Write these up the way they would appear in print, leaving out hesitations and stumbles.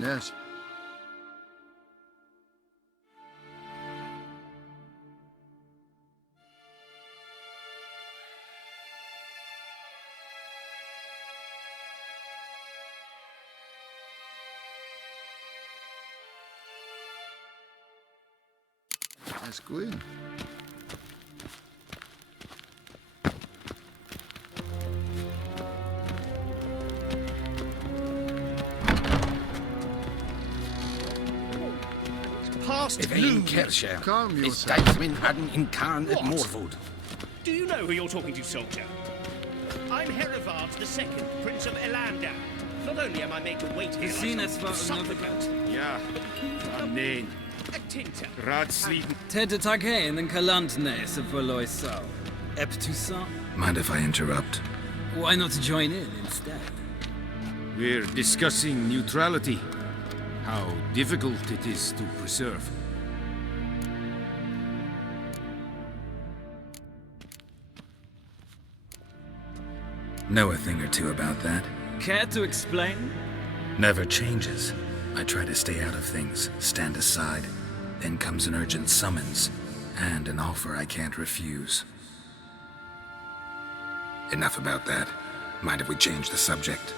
Yes. Let's go in. If ein Kirche, Calm is yourself. Deichmin hadden in Karn at What? Morwood. Do you know who you're talking to, soldier? I'm Herivard II, Prince of Elander. Not only am I made to wait here Seen like as a far supplicant, Ja, nee. a tinter. Raadsleden. Tete Take in den Kalantnes of Valoisau. Ep Toussaint? Mind if I interrupt? Why not join in instead? We're discussing neutrality. How difficult it is to preserve. Know a thing or two about that? Care to explain? Never changes. I try to stay out of things, stand aside. Then comes an urgent summons, and an offer I can't refuse. Enough about that. Mind if we change the subject?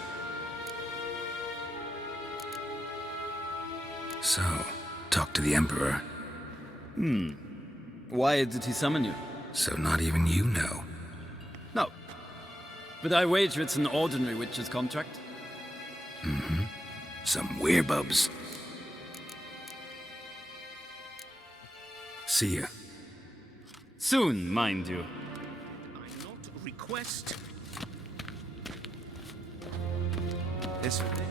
So, talk to the Emperor. Why did he summon you? So not even you know. No. But I wager it's an ordinary witch's contract. Some werebubs. See ya. Soon, mind you. I'm not request. This way.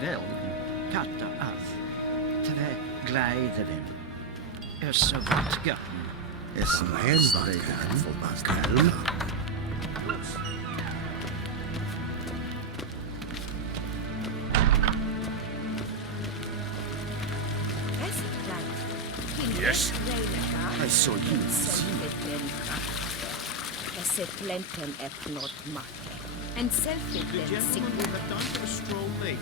Gnäll, katta ass. Trä glädjen. Össa vatskatten. It's some handbrake for Pascal. Yes, I saw you. Plenten etnot make. En selfie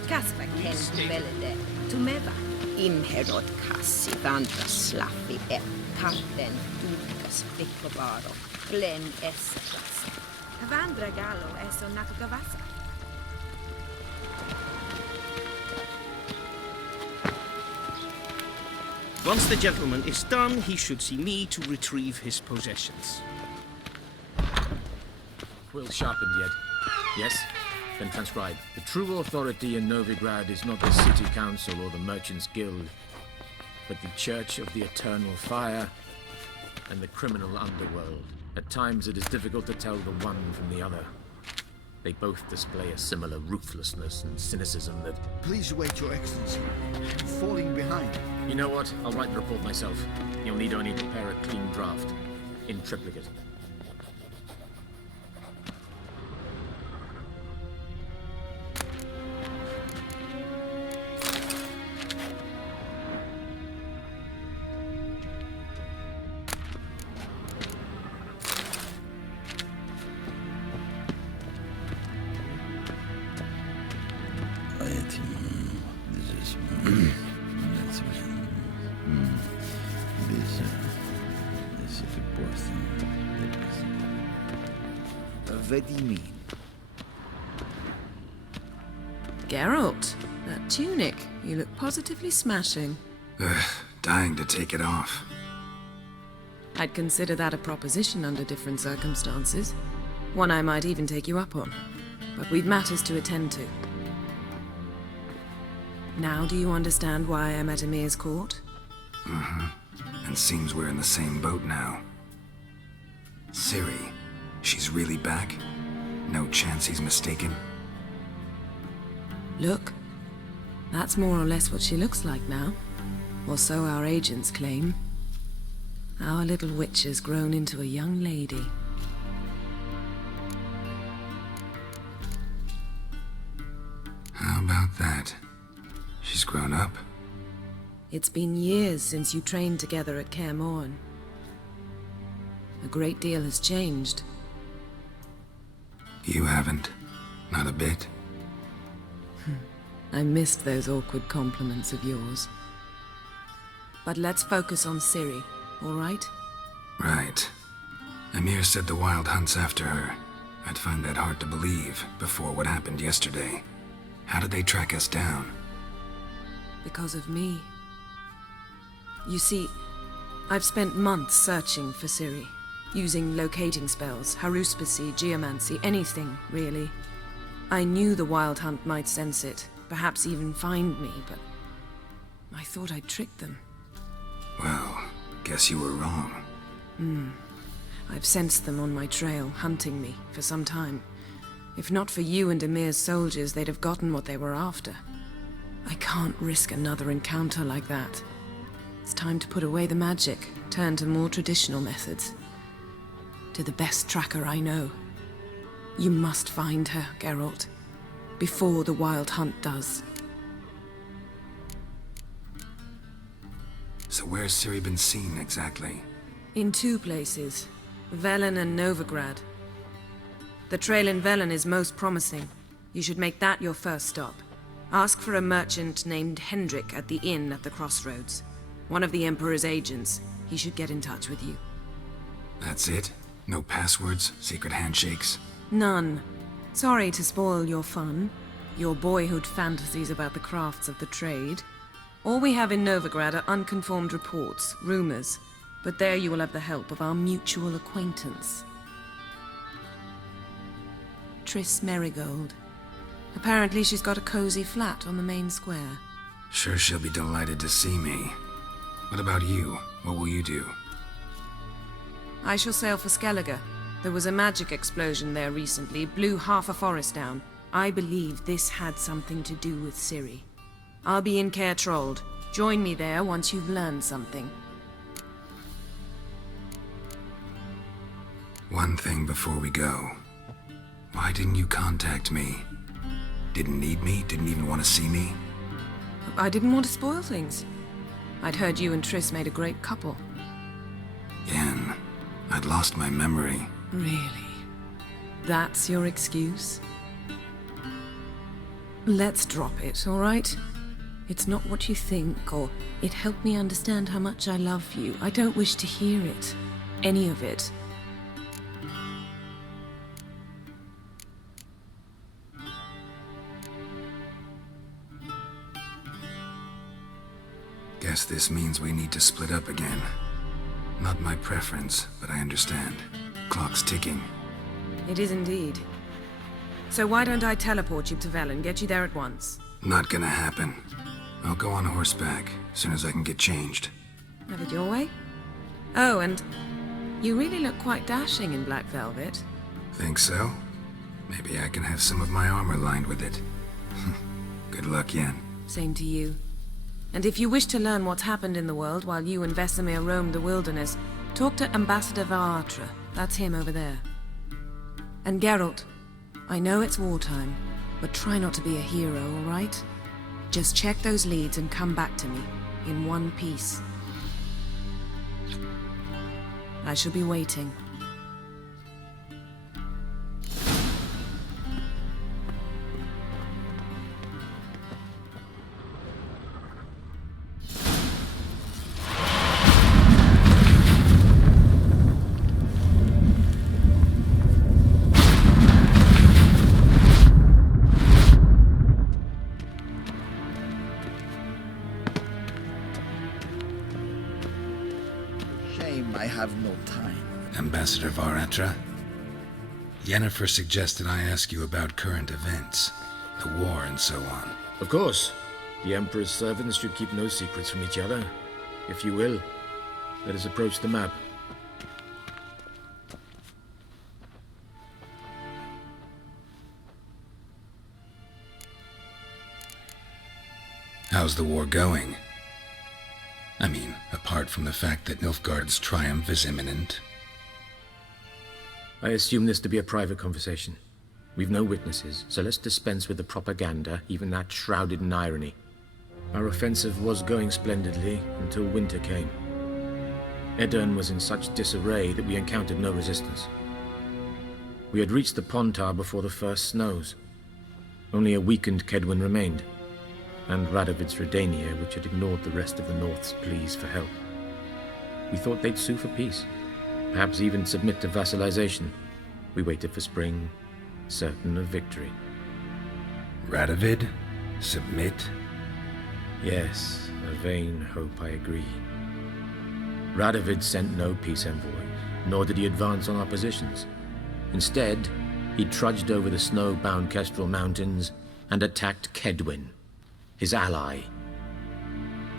Kasper ken velde. Tumeva. Inherot kassi vandra slaffi et kanten tutkas pikkobaro. Glen essetas. Vandra gallo eso nakagavasa. Once the gentleman is done, he should see me to retrieve his possessions. Quill sharpened yet? Yes? Then transcribe. The true authority in Novigrad is not the city council or the merchants' guild, but the Church of the Eternal Fire and the criminal underworld. At times it is difficult to tell the one from the other. They both display a similar ruthlessness and cynicism that... Please wait, Your Excellency. I'm falling behind. You know what? I'll write the report myself. You'll need only prepare a clean draft. In triplicate. Vad do you mean? Geralt, that tunic. You look positively smashing. Dying to take it off. I'd consider that a proposition under different circumstances. One I might even take you up on. But we've matters to attend to. Now do you understand why I'm at Emir's court? And seems we're in the same boat now. Ciri, she's really back? No chance he's mistaken? Look, that's more or less what she looks like now. Or so our agents claim. Our little witch has grown into a young lady. How about that? It's been years since you trained together at Kaer Morhen. A great deal has changed. You haven't. Not a bit. I missed those awkward compliments of yours. But let's focus on Ciri, all right? Right. Emir said the Wild Hunt's after her. I'd find that hard to believe before what happened yesterday. How did they track us down? Because of me. You see, I've spent months searching for Ciri, using locating spells, haruspicy, geomancy, anything, really. I knew the Wild Hunt might sense it, perhaps even find me, but I thought I'd tricked them. Well, guess you were wrong. I've sensed them on my trail, hunting me, for some time. If not for you and Emir's soldiers, they'd have gotten what they were after. I can't risk another encounter like that. It's time to put away the magic, turn to more traditional methods. To the best tracker I know. You must find her, Geralt, before the Wild Hunt does. So where's Ciri been seen, exactly? In 2 places, Velen and Novigrad. The trail in Velen is most promising. You should make that your first stop. Ask for a merchant named Hendrik at the inn at the crossroads. One of the Emperor's agents. He should get in touch with you. That's it? No passwords, secret handshakes? None. Sorry to spoil your fun, your boyhood fantasies about the crafts of the trade. All we have in Novigrad are unconfirmed reports, rumors. But there you will have the help of our mutual acquaintance. Triss Merigold. Apparently she's got a cozy flat on the main square. Sure she'll be delighted to see me. What about you? What will you do? I shall sail for Skellige. There was a magic explosion there recently, blew half a forest down. I believe this had something to do with Ciri. I'll be in Caer Trold. Join me there once you've learned something. One thing before we go. Why didn't you contact me? Didn't need me? Didn't even want to see me? I didn't want to spoil things. I'd heard you and Triss made a great couple. Yen, I'd lost my memory. Really? That's your excuse? Let's drop it, all right? It's not what you think, or it helped me understand how much I love you. I don't wish to hear it. Any of it. Guess this means we need to split up again. Not my preference, but I understand. Clock's ticking. It is indeed. So why don't I teleport you to Velen, get you there at once? Not gonna happen. I'll go on horseback, as soon as I can get changed. Have it your way? Oh, and you really look quite dashing in black velvet. Think so? Maybe I can have some of my armor lined with it. Good luck, Yen. Same to you. And if you wish to learn what's happened in the world while you and Vesemir roamed the wilderness, talk to Ambassador Varatra. That's him over there. And Geralt, I know it's wartime, but try not to be a hero, all right? Just check those leads and come back to me, in one piece. I shall be waiting. I have no time. Ambassador Varatra? Yennefer suggested I ask you about current events, the war and so on. Of course. The Emperor's servants should keep no secrets from each other. If you will, let us approach the map. How's the war going? I mean, apart from the fact that Nilfgaard's triumph is imminent. I assume this to be a private conversation. We've no witnesses, so let's dispense with the propaganda, even that shrouded in irony. Our offensive was going splendidly until winter came. Edirn was in such disarray that we encountered no resistance. We had reached the Pontar before the first snows. Only a weakened Kedwin remained, and Radovid's Redania, which had ignored the rest of the North's pleas for help. We thought they'd sue for peace, perhaps even submit to vassalization. We waited for spring, certain of victory. Radovid? Submit? Yes, a vain hope, I agree. Radovid sent no peace envoy, nor did he advance on our positions. Instead, he trudged over the snow-bound Kestrel Mountains and attacked Kedwin, his ally.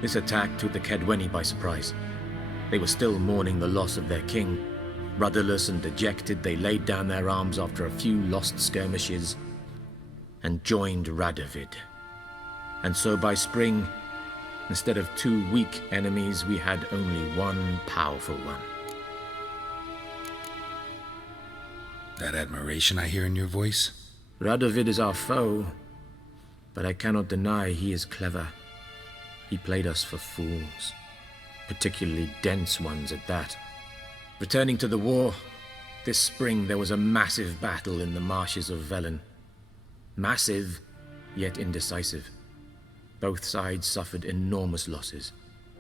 This attack took the Kedweni by surprise. They were still mourning the loss of their king. Rudderless and dejected, they laid down their arms after a few lost skirmishes and joined Radovid. And so by spring, instead of 2 weak enemies, we had only one powerful one. That admiration I hear in your voice? Radovid is our foe, but I cannot deny he is clever. He played us for fools, particularly dense ones at that. Returning to the war, this spring there was a massive battle in the marshes of Velen. Massive, yet indecisive. Both sides suffered enormous losses,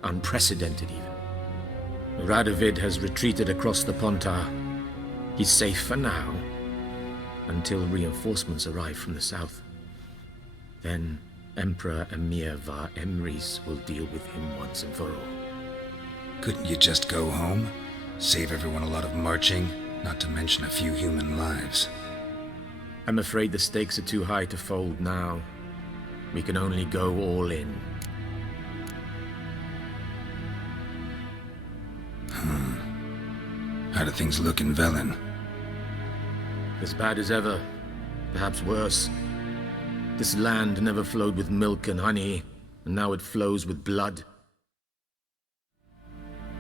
unprecedented even. Radovid has retreated across the Pontar. He's safe for now, until reinforcements arrive from the south. Then Emperor Emir var Emrys will deal with him once and for all. Couldn't you just go home? Save everyone a lot of marching, not to mention a few human lives. I'm afraid the stakes are too high to fold now. We can only go all in. How do things look in Velen? As bad as ever, perhaps worse. This land never flowed with milk and honey, and now it flows with blood.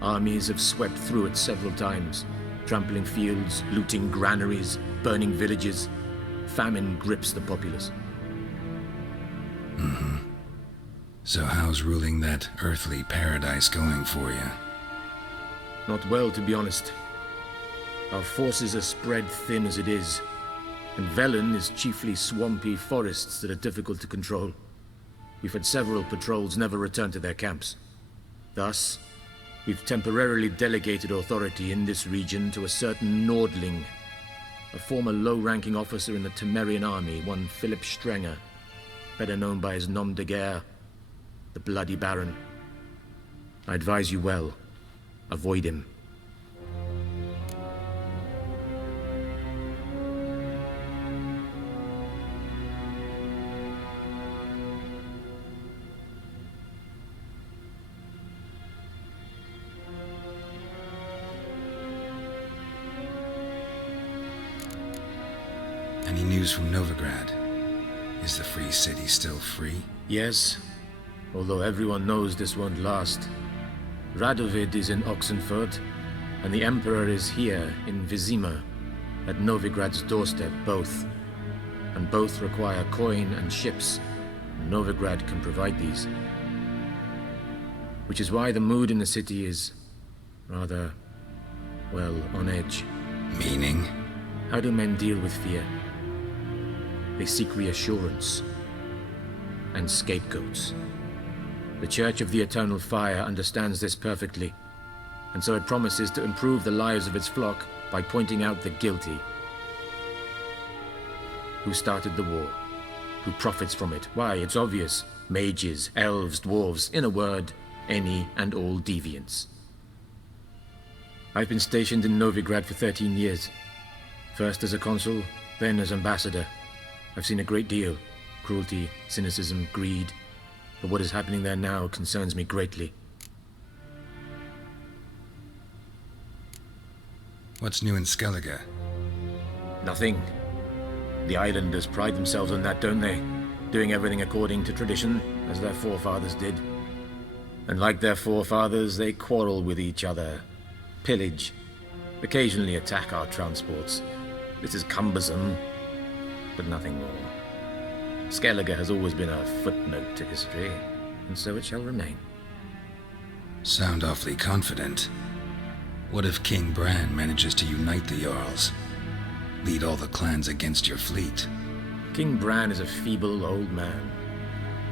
Armies have swept through it several times, trampling fields, looting granaries, burning villages. Famine grips the populace. So how's ruling that earthly paradise going for you? Not well, to be honest. Our forces are spread thin as it is, and Velen is chiefly swampy forests that are difficult to control. We've had several patrols never return to their camps. Thus, we've temporarily delegated authority in this region to a certain Nordling, a former low-ranking officer in the Temerian army, one Philip Strenger, better known by his nom de guerre, the Bloody Baron. I advise you well. Avoid him. Any news from Novigrad? Is the free city still free? Yes, although everyone knows this won't last. Radovid is in Oxenfurt, and the Emperor is here in Vizima, at Novigrad's doorstep, both. And both require coin and ships. Novigrad can provide these. Which is why the mood in the city is rather, well, on edge. Meaning? How do men deal with fear? They seek reassurance and scapegoats. The Church of the Eternal Fire understands this perfectly, and so it promises to improve the lives of its flock by pointing out the guilty. Who started the war? Who profits from it? Why, it's obvious. Mages, elves, dwarves, in a word, any and all deviants. I've been stationed in Novigrad for 13 years. First as a consul, then as ambassador. I've seen a great deal. Cruelty, cynicism, greed. But what is happening there now concerns me greatly. What's new in Skellige? Nothing. The islanders pride themselves on that, don't they? Doing everything according to tradition, as their forefathers did. And like their forefathers, they quarrel with each other, pillage, occasionally attack our transports. This is cumbersome, but nothing more. Skellige has always been a footnote to history. and so it shall remain. Sound awfully confident. What if King Bran manages to unite the Jarls? Lead all the clans against your fleet? King Bran is a feeble old man.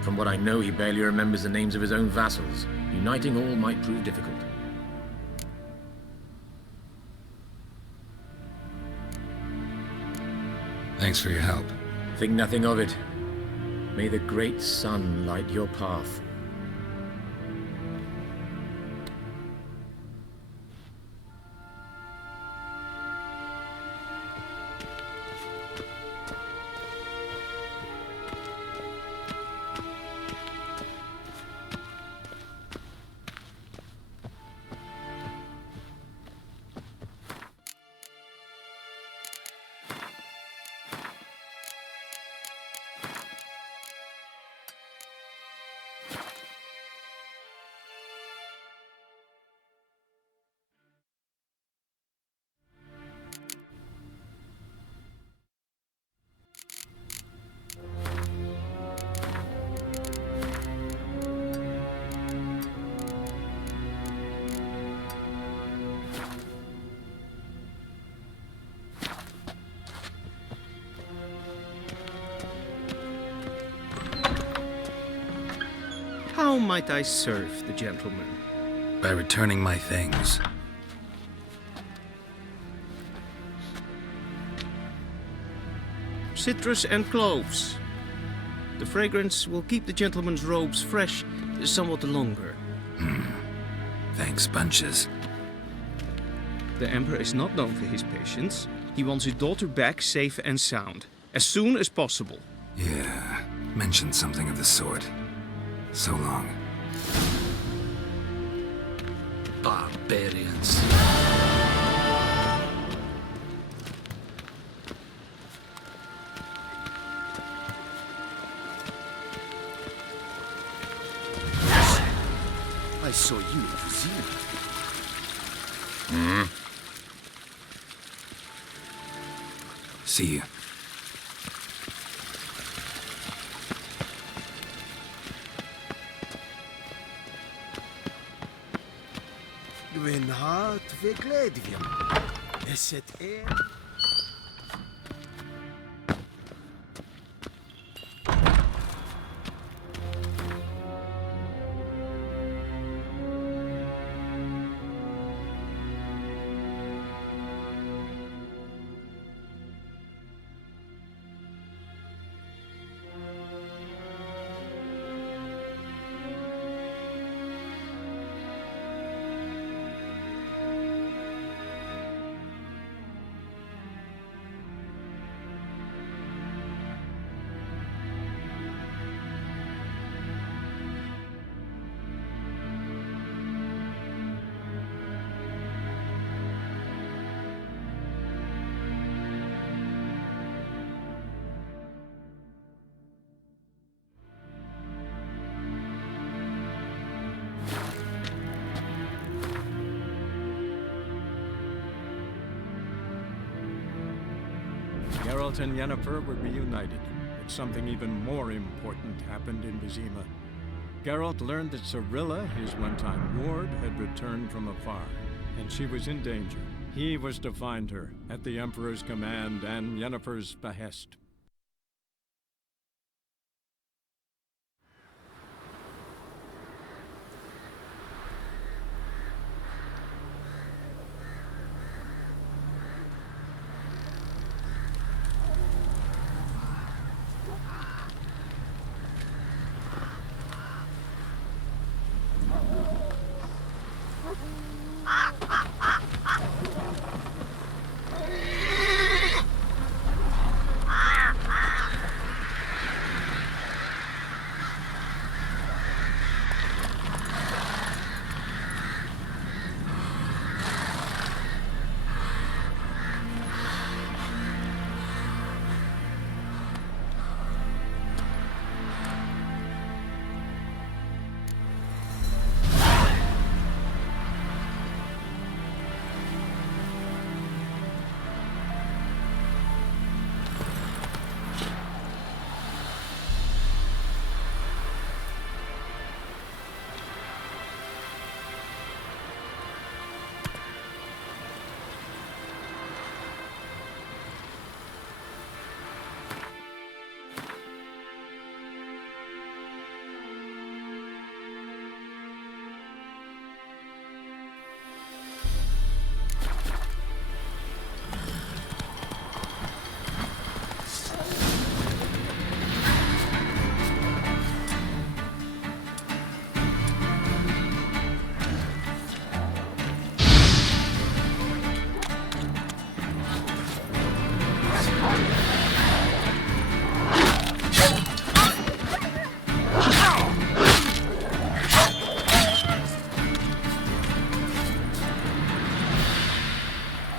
From what I know, he barely remembers the names of his own vassals. Uniting all might prove difficult. Thanks for your help. Think nothing of it. May the great sun light your path. How might I serve the gentleman? By returning my things. Citrus and cloves. The fragrance will keep the gentleman's robes fresh somewhat longer. Thanks, bunches. The Emperor is not known for his patience. He wants his daughter back safe and sound, as soon as possible. Yeah, mentioned something of the sort. So long. Barbarians. I saw you in Vizima. See you. Dwi'n hart verkledingen. Is het er? Geralt and Yennefer were reunited, but something even more important happened in Vizima. Geralt learned that Cirilla, his one-time ward, had returned from afar, and she was in danger. He was to find her, at the Emperor's command and Yennefer's behest.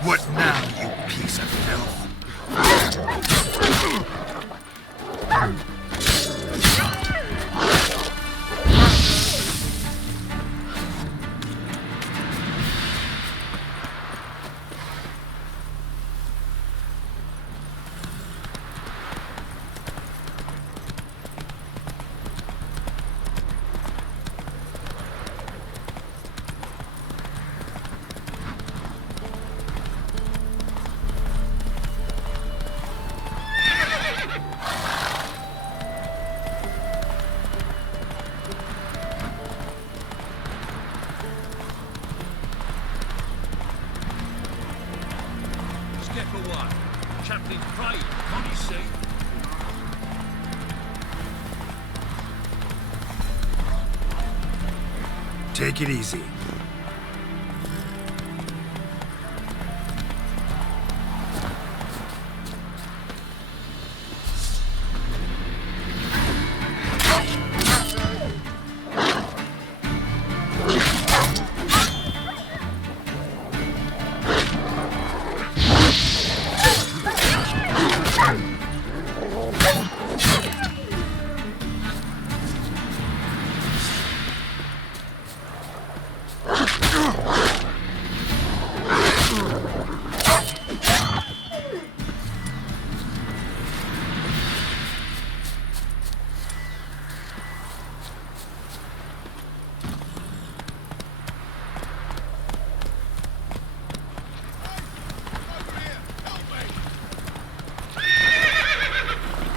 What now, you piece of filth? Step away. Chaplain's praying, can't you see? Take it easy.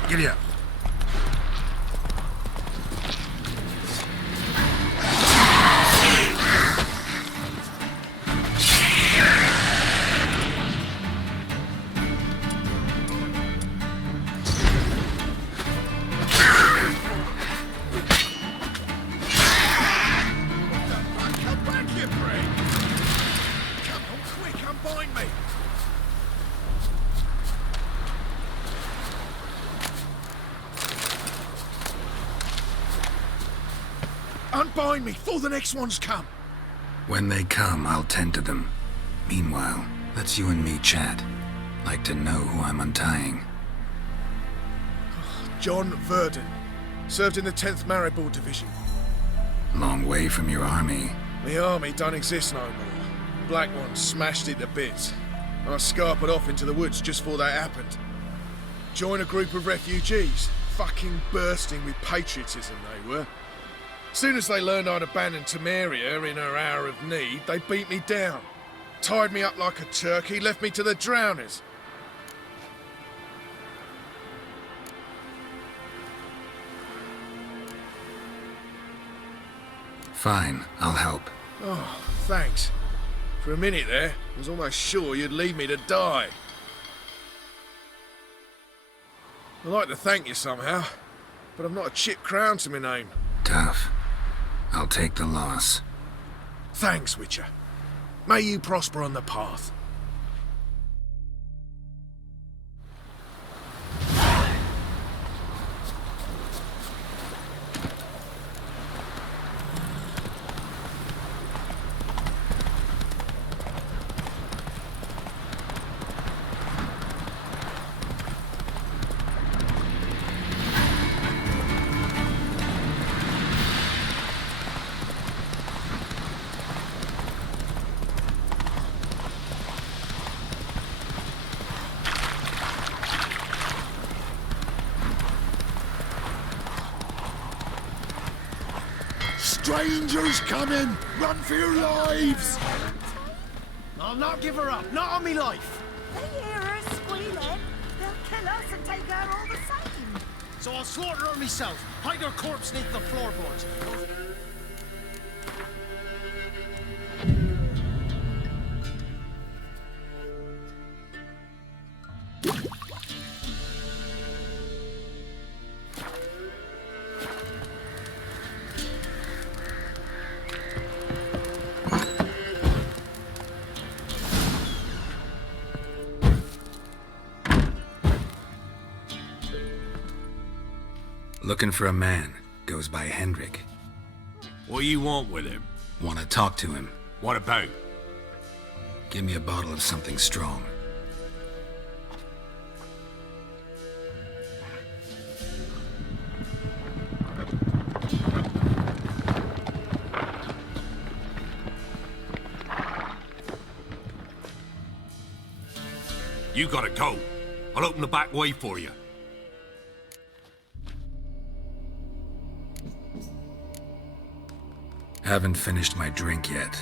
Giddy up. Come back here, Bray! Come on, quick, unbind me! Unbind me before the next ones come! When they come, I'll tend to them. Meanwhile, let's you and me chat. Like to know who I'm untying. John Verdon. Served in the 10th Maribor Division. Long way from your army. The army don't exist no more. Black Ones smashed it to bits. I scarpered off into the woods just before that happened. Joined a group of refugees. Fucking bursting with patriotism they were. Soon as they learned I'd abandoned Temeria in her hour of need, they beat me down. Tied me up like a turkey, left me to the drowners. Fine, I'll help. Oh, thanks. For a minute there, I was almost sure you'd leave me to die. I'd like to thank you somehow, but I've not a chip crown to my name. Tough. I'll take the loss. Thanks, Witcher. May you prosper on the path. Strangers coming! Run for your lives! I'll not give her up, not on me life! They hear her squealing. They'll kill us and take her all the same. So I'll slaughter her myself, hide her corpse neath the floorboards. Looking for a man. Goes by Hendrik. What do you want with him? Want to talk to him. What about? Give me a bottle of something strong. You gotta go. I'll open the back way for you. Haven't finished my drink yet.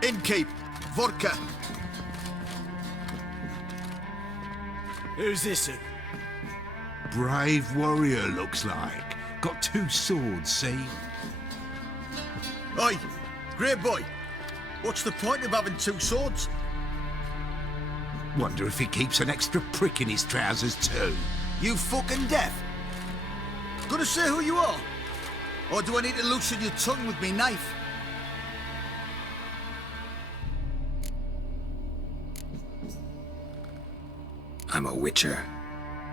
Innkeep, vodka. Who's this? Brave warrior, looks like. Got 2 swords, see? Oi, great boy. What's the point of having 2 swords? Wonder if he keeps an extra prick in his trousers too. You fucking deaf? Gonna say who you are? Or do I need to loosen your tongue with me knife? I'm a witcher.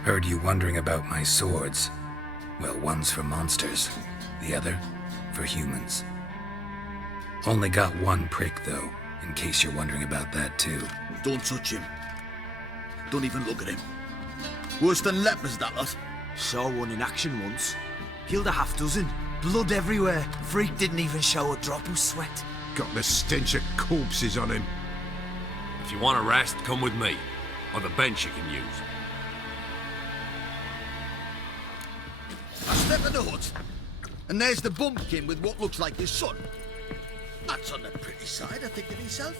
Heard you wondering about my swords. Well, one's for monsters, the other for humans. Only got 1 prick, though, in case you're wondering about that, too. Don't touch him. Don't even look at him. Worse than lepers, that lot. Saw one in action once. Killed a half-dozen. Blood everywhere. Freak didn't even show a drop of sweat. Got the stench of corpses on him. If you want a rest, come with me. Or the bench you can use. I step in the hut, and there's the bumpkin with what looks like his son. That's on the pretty side, I think, of himself.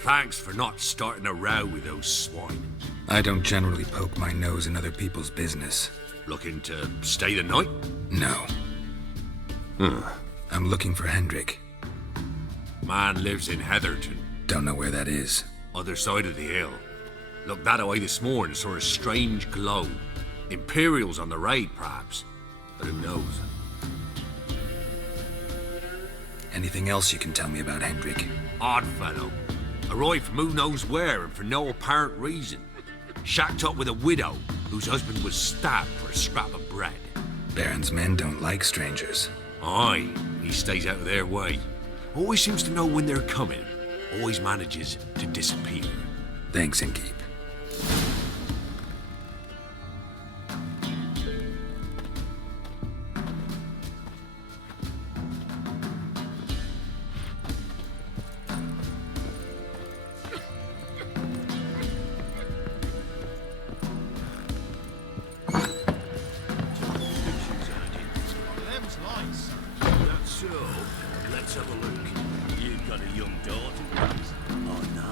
Thanks for not starting a row with those swine. I don't generally poke my nose in other people's business. Looking to stay the night? No. I'm looking for Hendrik. Man lives in Heatherton. Don't know where that is. Other side of the hill. Looked that away this morning, saw a strange glow. Imperials on the raid, perhaps. But who knows? Anything else you can tell me about Hendrik? Odd fellow. Arrived from who knows where and for no apparent reason. Shacked up with a widow whose husband was stabbed for a scrap of bread. Baron's men don't like strangers. Aye, he stays out of their way. Always seems to know when they're coming. Always manages to disappear. Thanks, Innkeep. Them's nice. That's so. Let's have a look. You've got a young daughter. Oh no.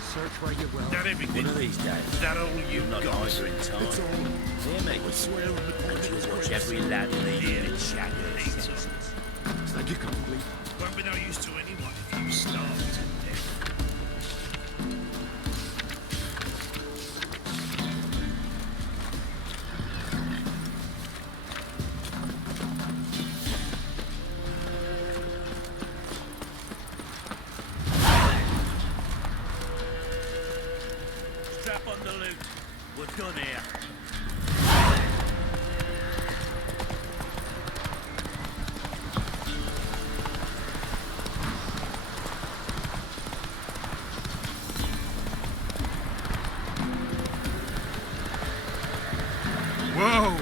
Search where you will. That everything. One of these days. Is that all you've Not got? either in time. It's all. Here, mate. We swear on the point You'll watch every lad in the unit shadows. It's like you can't believe. Won't be no use to anyone if you starve to death. Strap on the loot. We're done here. Whoa!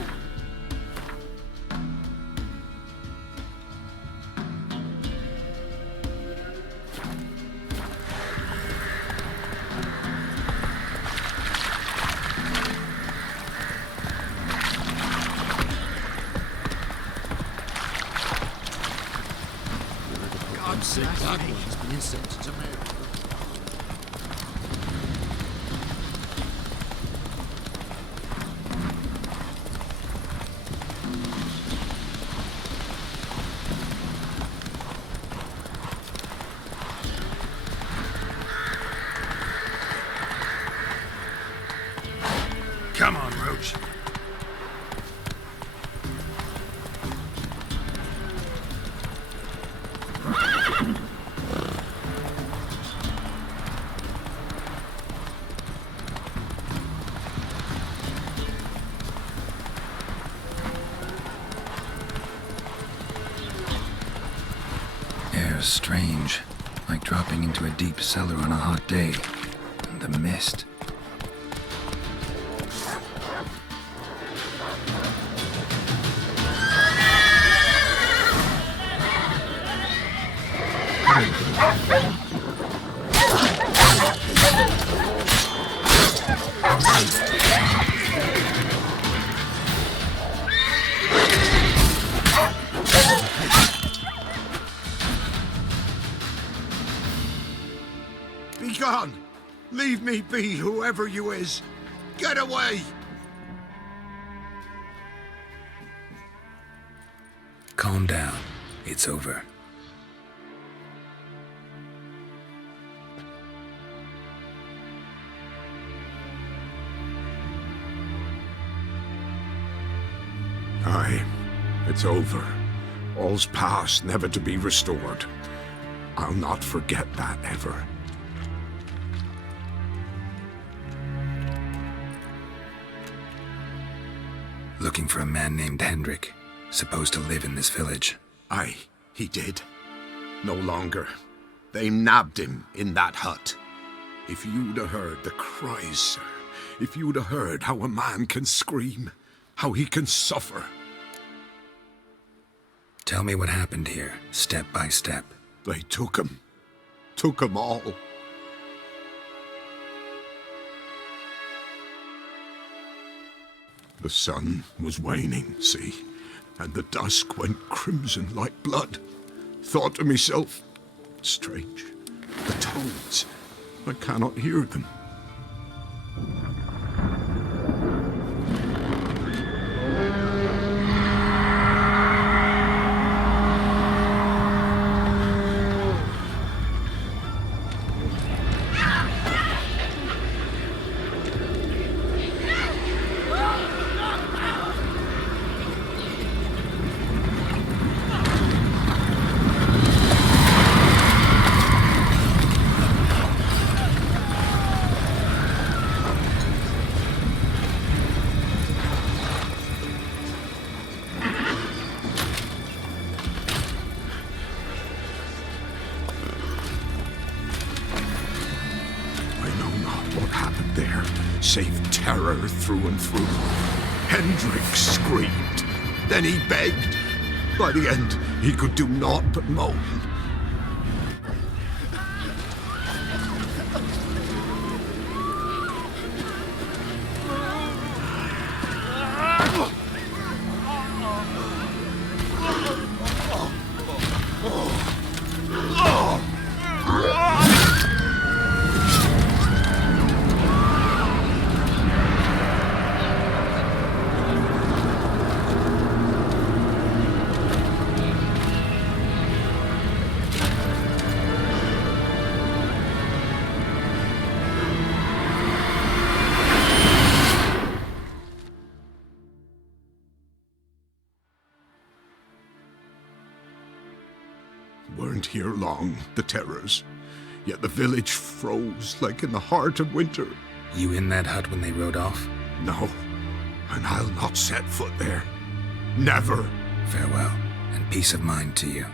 God's sake, that one's been sent to me. Come on, Roach. was strange, like dropping into a deep cellar on a hot day. And the mist. Be gone! Leave me be, whoever you is! Get away! Calm down. It's over. Aye, it's over. All's past, never to be restored. I'll not forget that ever. Looking for a man named Hendrik, supposed to live in this village. Aye, he did. No longer. They nabbed him in that hut. If you'd have heard the cries, sir, if you'd have heard how a man can scream, how he can suffer. Tell me what happened here, step by step. They took him. Took him all. The sun was waning, see, and the dusk went crimson like blood. Thought to myself, strange, the toads, I cannot hear them. Save terror through and through. Hendrik screamed. Then he begged. By the end, he could do naught but moan. Weren't here long, the terrors. Yet the village froze like in the heart of winter. You in that hut when they rode off? No, and I'll not set foot there. Never. Farewell, and peace of mind to you.